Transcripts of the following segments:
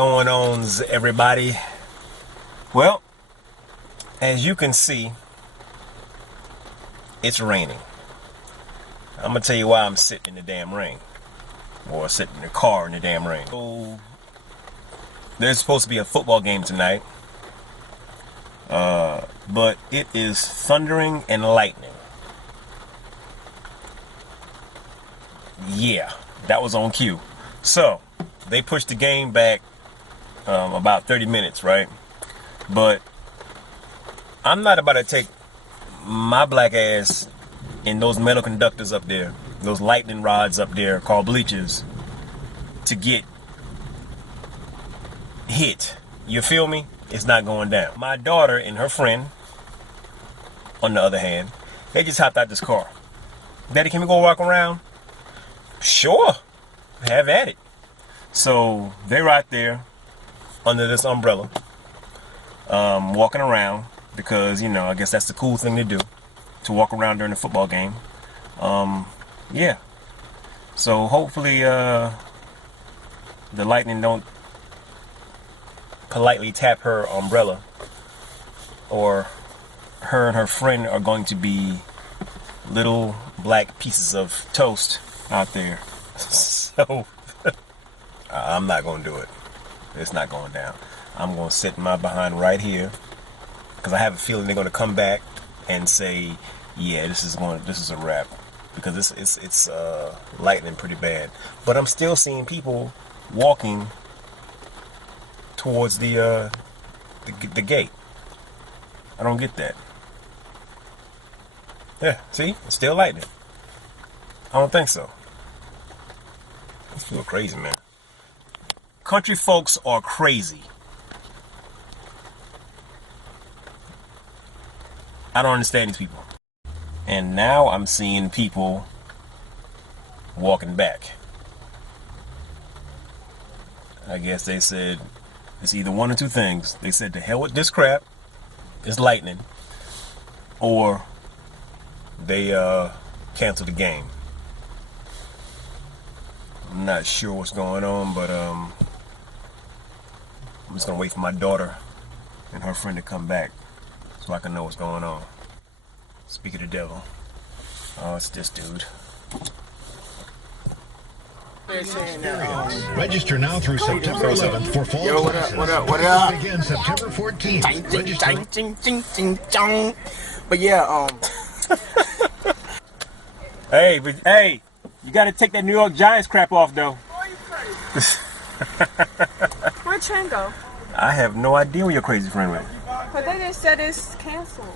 Going on, everybody? Well, as you can see, it's raining. I'm gonna tell you why I'm sitting in the damn rain, or sitting in the car in the damn rain. So there's supposed to be a football game tonight, but it is thundering and lightning. Yeah, that was on cue. So they pushed the game back about 30 minutes, right? But I'm not about to take my black ass in those metal conductors up there, those lightning rods up there called bleachers, to get hit. You feel me? It's not going down. My daughter and her friend, on the other hand, they just hopped out this car. Daddy, can we go walk around? Sure, have at it. So they're right there under this umbrella, walking around, because, you know, I guess that's the cool thing to do, to walk around during the football game. Yeah. So hopefully the lightning don't politely tap her umbrella, or her and her friend are going to be little black pieces of toast out there. So I'm not gonna do it. It's not going down. I'm gonna sit my behind right here, because I have a feeling they're gonna come back and say, yeah, this is a wrap, because it's lightning pretty bad. But I'm still seeing people walking towards the gate. I don't get that. Yeah, see, it's still lightning. I don't think so. It's a little crazy, man. Country folks are crazy. I don't understand these people. And now I'm seeing people walking back. I guess they said it's either one or two things. They said, to hell with this crap, it's lightning, or they canceled the game. I'm not sure what's going on, but I'm just gonna wait for my daughter and her friend to come back so I can know what's going on. Speak of the devil. Oh, it's this dude. Register now through September 11th for fall classes. What up? Begin September 14th. Register. But yeah, Hey, you gotta take that New York Giants crap off, though. Where'd Trent go? I have no idea where your crazy friend went. But they just said it's canceled.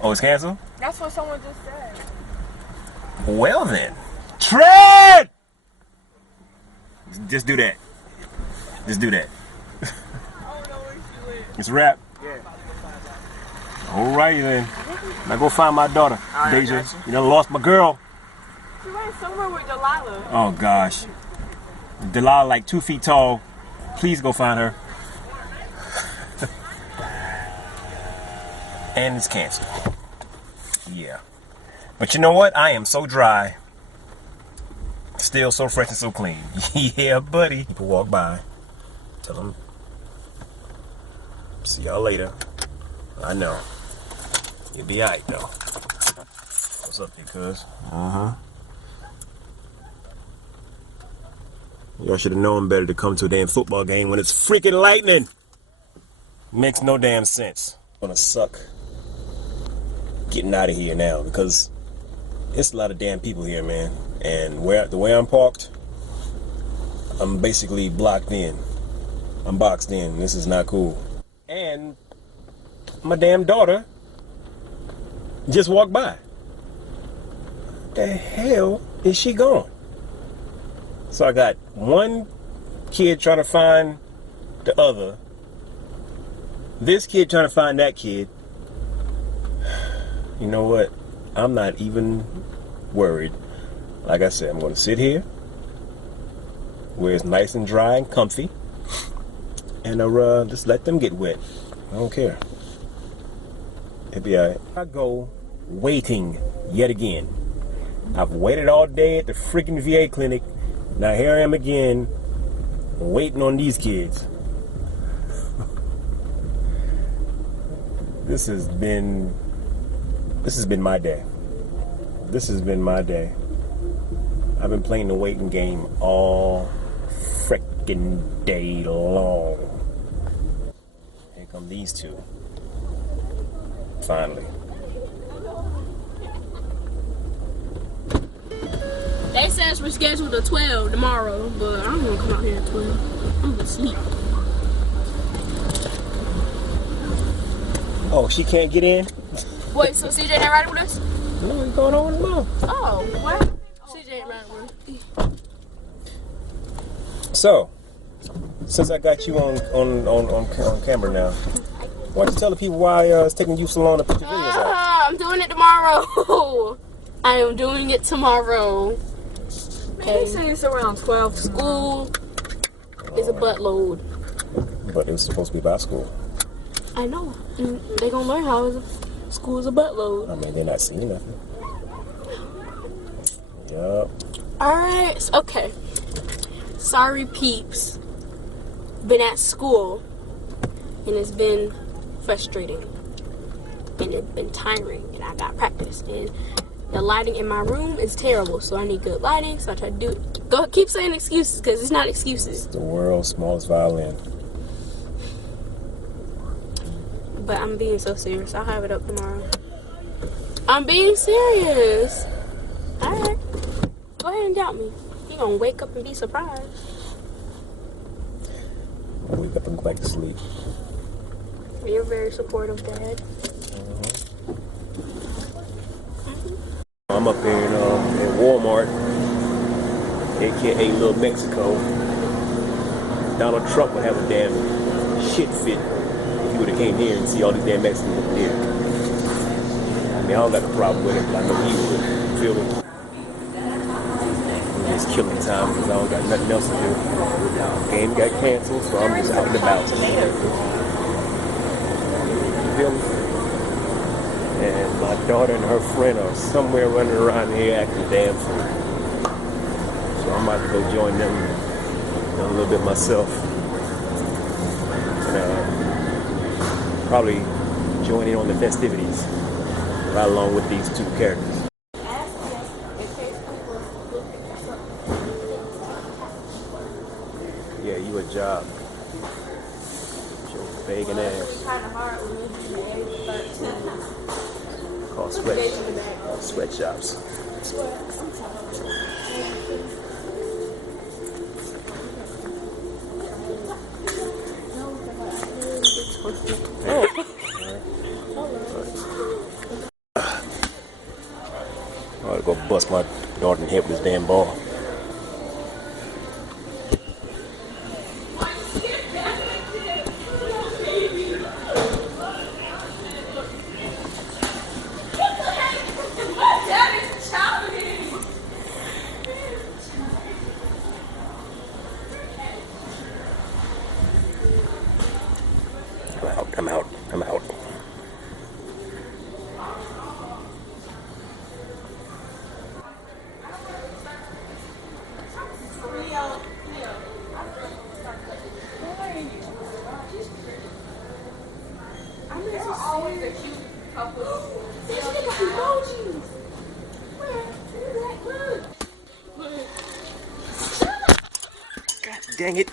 Oh, it's canceled? That's what someone just said. Well then, Trent! Just do that. Just do that. I don't know where she went. It's a wrap. yeah. Alrighty then. Now go find my daughter, Alright, Deja. gotcha. You done lost my girl. She went somewhere with Delilah. Oh gosh. Delilah like 2 feet tall. Please go find her. And it's canceled. Yeah. But you know what? I am so dry. Still so fresh and so clean. Yeah, buddy. People walk by. Tell them, see y'all later. I know. You'll be alright though. What's up, you cuz? Y'all should have known better to come to a damn football game when it's freaking lightning. Makes no damn sense. Gonna suck getting out of here now, because it's a lot of damn people here, man. And the way I'm parked, I'm basically blocked in. I'm boxed in. This is not cool. And my damn daughter just walked by. The hell is she going? So I got one kid trying to find the other. This kid trying to find that kid. You know what? I'm not even worried. Like I said, I'm going to sit here where it's nice and dry and comfy, and just let them get wet. I don't care. It'll be alright. I go waiting yet again. I've waited all day at the freaking VA clinic. Now here I am again, waiting on these kids. This has been my day. This has been my day. I've been playing the waiting game all freaking day long. Here come these two. Finally. They says we're scheduled at 12 tomorrow, but I don't want to come out here at 12. I'm gonna sleep. Oh, she can't get in? Wait, so CJ not riding with us? No, he's going on tomorrow. Oh, what? CJ ain't riding with us. So, since I got you on camera now, why don't you tell the people why it's taking you so long to put your videos out? I'm doing it tomorrow. I am doing it tomorrow. They say it's around 12. School is a buttload. But it was supposed to be by school. I know. They gonna learn how school is a buttload. I mean, they're not seeing nothing. Yup. Alright, okay. Sorry, peeps. Been at school, and it's been frustrating. And it's been tiring, and I got practice. And the lighting in my room is terrible, so I need good lighting, so I try to do it. Keep saying excuses, because it's not excuses. The world's smallest violin. But I'm being so serious. I'll have it up tomorrow. I'm being serious. Alright. Go ahead and doubt me. You're gonna wake up and be surprised. I'll wake up and go back to sleep. You're very supportive, Dad. I'm up here in Walmart, aka Little Mexico. Donald Trump would have a damn shit fit if he would have came here and see all these damn Mexicans up there. I mean, I don't got a problem with it, but I know he would. You feel me? I'm just killing time because I don't got nothing else to do. Game got canceled, so I'm just out and about. You feel me? And my daughter and her friend are somewhere running around here acting damn fool. So I'm about to go join them a little bit myself. And probably join in on the festivities right along with these two characters. Yeah, you a job. Your begging ass. Called sweatshops. I ought to go bust my daughter in the head with this damn ball. I'm out. Always a cute couple. God dang it.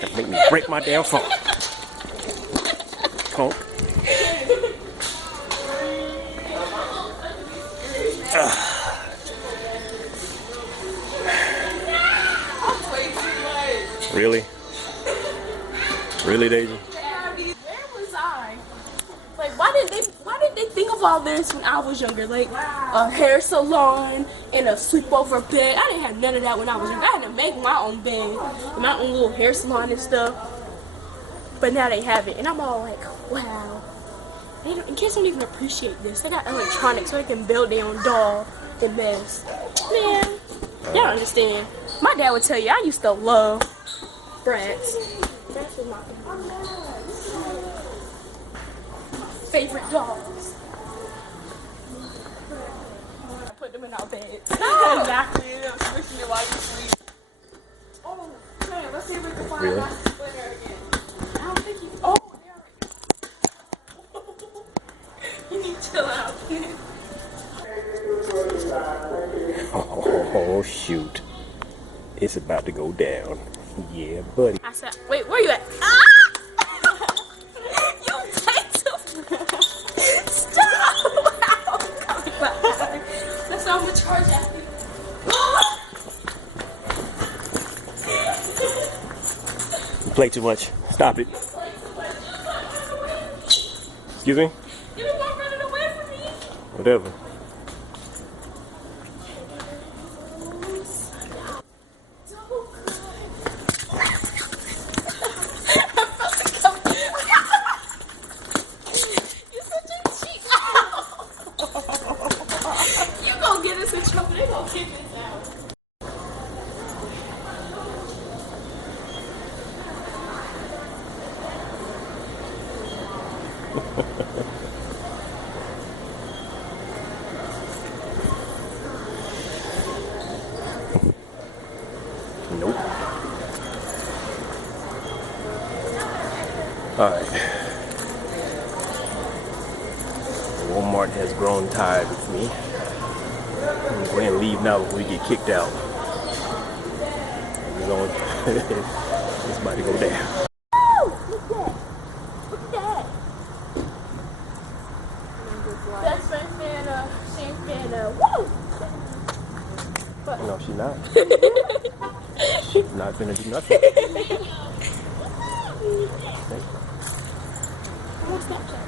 That make me break my damn phone. Conk. Really? Really, Daisy? Where was I? Like, why did they think of all this when I was younger? Like, a hair salon and a sleepover bed. I didn't have none of that when I was younger. I had to make my own bed, my own little hair salon and stuff. But now they have it, and I'm all like, wow. Kids don't even appreciate this. They got electronics so they can build their own doll and mess. Man, they don't understand. My dad would tell you, I used to love Bratz. Bratz was my favorite dolls. I put them in our beds. Exactly. I'm switching it while you sleep. Oh, man, let's see if we can find Really? my splitter again. I don't think you. Oh, there it is. It's about to go down. Yeah, buddy. I said, wait, where you at? Ah! You take too Stop! That's how I'm gonna charge at you. You play too much. Stop it. Excuse me? You don't want running away from me. Whatever. You're such a cheat. You gonna get us in trouble. They gonna kick us out. Nope. Alright. Walmart has grown tired of me. I'm gonna go ahead and leave now before we get kicked out. It's on. It's about to go down. Look at that. Best friend Fanta, same Fanta. Woo! No, she's not. She's not gonna do nothing. What's Snapchat?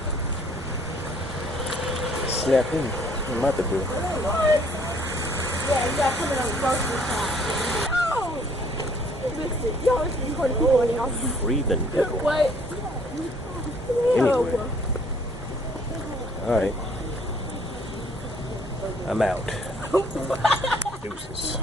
Snap in. I'm about to do. What? Yeah, you gotta come in on the grocery shop. No! Listen, you always recording people in the house. Breathing devil. What? Anyway. Alright. I'm out. Deuces.